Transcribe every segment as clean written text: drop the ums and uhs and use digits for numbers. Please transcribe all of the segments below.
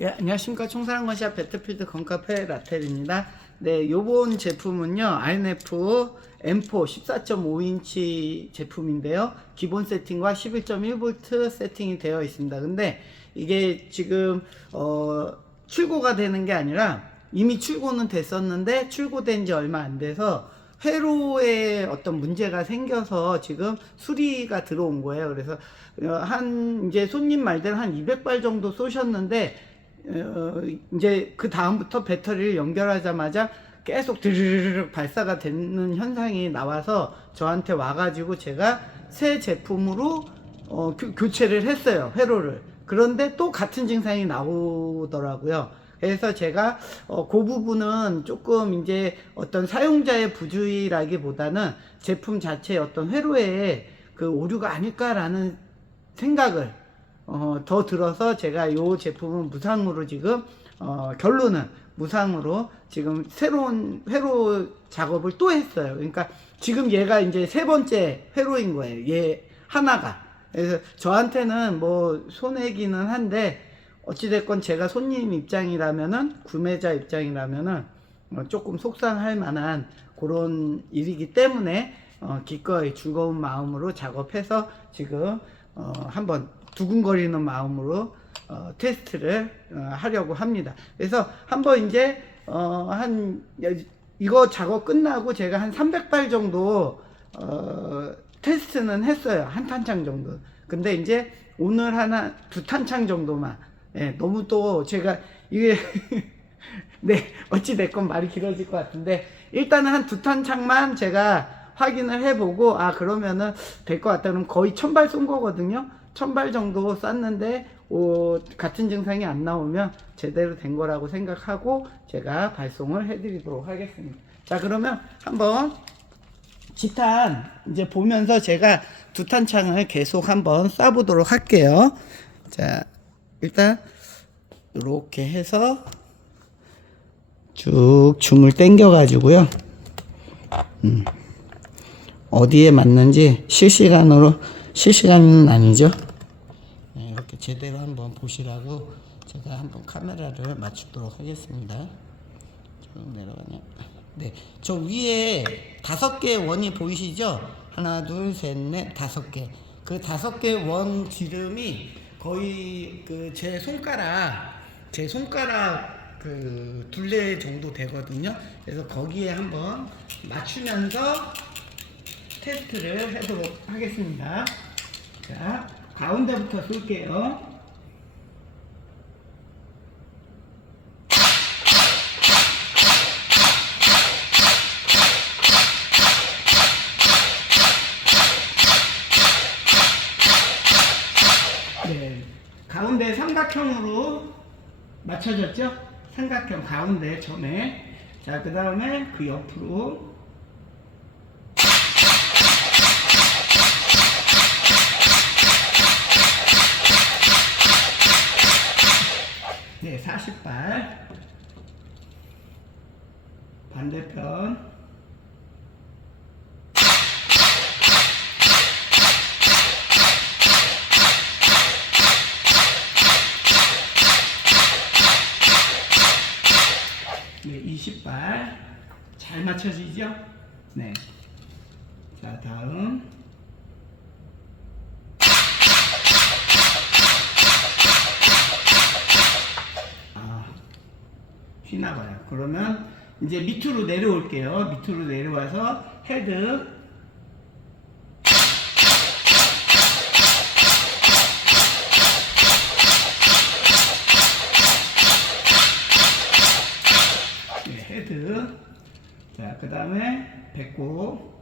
예, 안녕하십니까. 총사랑건샵 배틀필드 건카페 라텔입니다. 네, 요번 제품은요, INF M4 14.5인치 제품인데요. 기본 세팅과 11.1V 세팅이 되어 있습니다. 근데 이게 지금, 출고가 되는 게 아니라 이미 출고는 됐었는데 출고된 지 얼마 안 돼서 회로에 어떤 문제가 생겨서 지금 수리가 들어온 거예요. 그래서 이제 손님 말대로 한 200발 정도 쏘셨는데 이제 그 다음부터 배터리를 연결하자마자 계속 드르르르 발사가 되는 현상이 나와서 저한테 와가지고 제가 새 제품으로 교체를 했어요, 회로를. 그런데 또 같은 증상이 나오더라고요. 그래서 제가 그 부분은 조금 이제 어떤 사용자의 부주의라기보다는 제품 자체의 어떤 회로에 그 오류가 아닐까라는 생각을 더 들어서 제가 이 제품은 무상으로 지금 결론은 무상으로 지금 새로운 회로 작업을 또 했어요. 그러니까 지금 얘가 이제 세 번째 회로인 거예요, 얘 하나가. 그래서 저한테는 뭐 손해기는 한데 어찌됐건 제가 손님 입장이라면은, 구매자 입장이라면은 조금 속상할 만한 그런 일이기 때문에 기꺼이 즐거운 마음으로 작업해서 지금 한번 두근거리는 마음으로 테스트를 하려고 합니다. 그래서 한번 이제 이거 작업 끝나고 제가 한 300발 정도 테스트는 했어요. 한 탄창 정도. 근데 이제 오늘 하나 두 탄창 정도만. 예, 너무 또 제가 이게 네, 어찌 됐건 말이 길어질 것 같은데 일단은 한 두 탄창만 제가 확인을 해보고, 그러면은 될 것 같다. 그럼 거의 1000발 쏜 거거든요. 1000발 정도 쐈는데 같은 증상이 안 나오면 제대로 된 거라고 생각하고 제가 발송을 해드리도록 하겠습니다. 자, 그러면 한번 지탄 이제 보면서 제가 두 탄창을 계속 한번 쏴보도록 할게요. 자, 일단 이렇게 해서 쭉 줌을 당겨 가지고요, 어디에 맞는지 실시간은 아니죠. 네, 이렇게 제대로 한번 보시라고 제가 한번 카메라를 맞추도록 하겠습니다. 쭉 내려가냐. 네, 저 위에 5개의 원이 보이시죠? 하나, 둘, 셋, 넷, 5개. 그 5개 원 지름이 거의 그 제 손가락 그 둘레 정도 되거든요. 그래서 거기에 한번 맞추면서 테스트를 해보도록 하겠습니다. 자, 가운데부터 쏠게요. 네, 가운데 삼각형으로 맞춰졌죠? 삼각형 가운데 점에. 자, 그 다음에 그 옆으로. 네, 40발. 반대편. 네, 20발. 잘 맞춰지죠? 네. 자, 다음. 휘나가요. 그러면 이제 밑으로 내려올게요. 밑으로 내려와서 헤드. 네, 헤드. 자, 그 다음에 배꼽.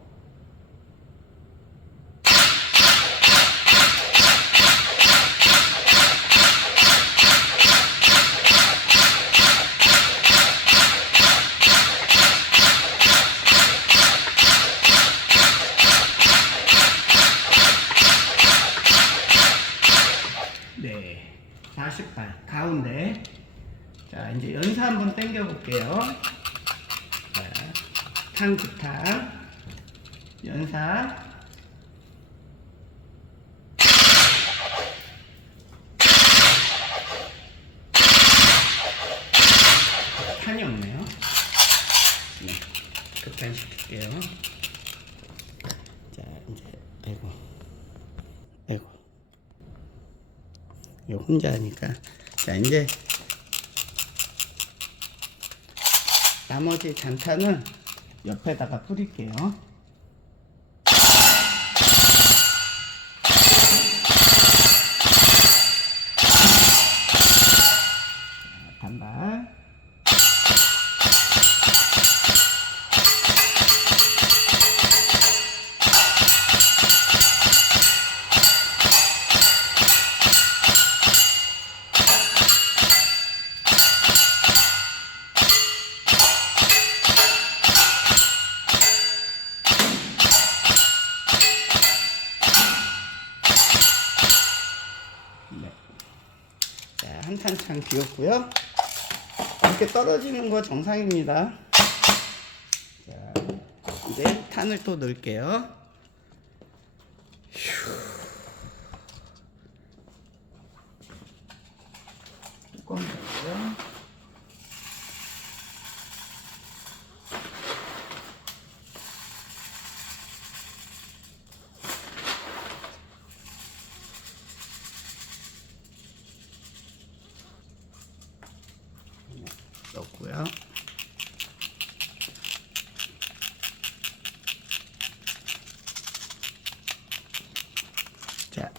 네, 40발 가운데. 자, 이제 연사 한번 당겨 볼게요. 자, 탕구탕 연사. 판이 없네요. 네, 급판시킬게요. 자, 이제 아이고 이거 혼자 하니까. 자, 이제 나머지 잔탄은 옆에다가 뿌릴게요. 반발. 네. 자, 한탄창 비웠고요. 이렇게 떨어지는 거 정상입니다. 자, 이제 탄을 또 넣을게요. 뚜껑 넣고요. 넣고요. 자,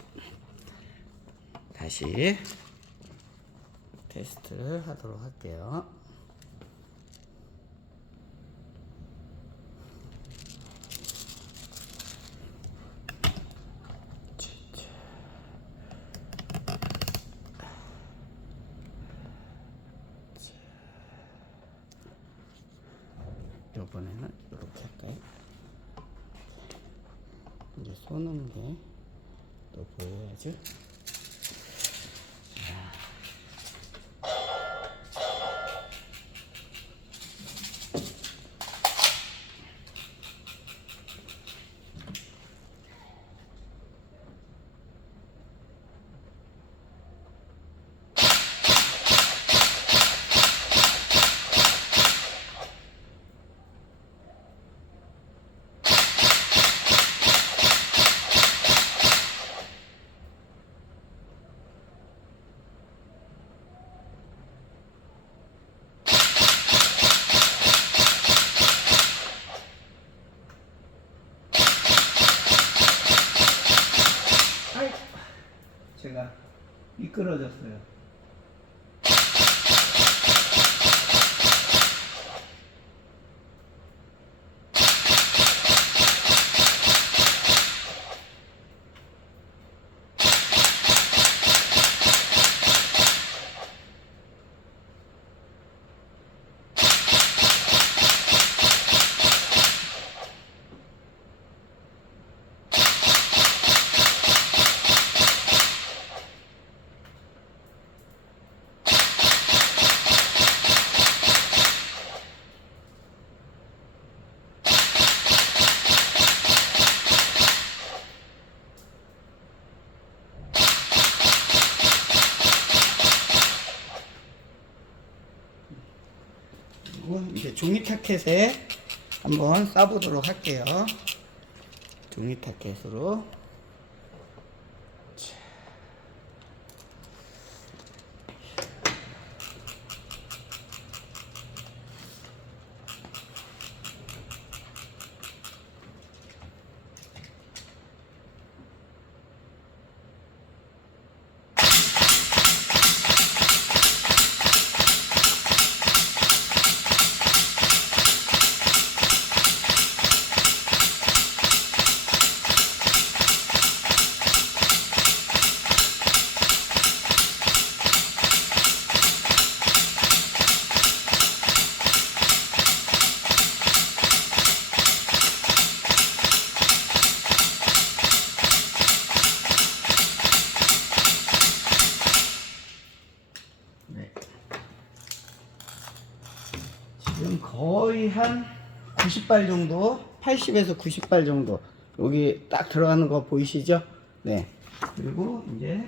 다시 테스트를 하도록 할게요. 이번에는 이렇게 할까요? 이제 쏘는 게 또 보여야죠. 제가 미끄러졌어요. 이제 종이 타켓에 한번 쏴보도록 할게요. 종이 타켓으로. 지금 거의 한 90발 정도, 80에서 90발 정도 여기 딱 들어가는 거 보이시죠? 네. 그리고 이제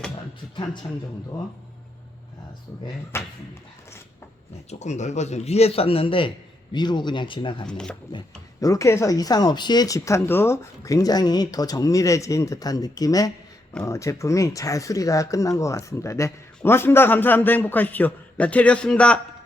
그래서 한 2탄창 정도 쏘게 됐습니다. 네, 조금 넓어져 위에 쐈는데 위로 그냥 지나갔네요. 네. 이렇게 해서 이상 없이 집탄도 굉장히 더 정밀해진 듯한 느낌의 제품이 잘 수리가 끝난 것 같습니다. 네, 고맙습니다. 감사합니다. 행복하십시오. 라텔이었습니다.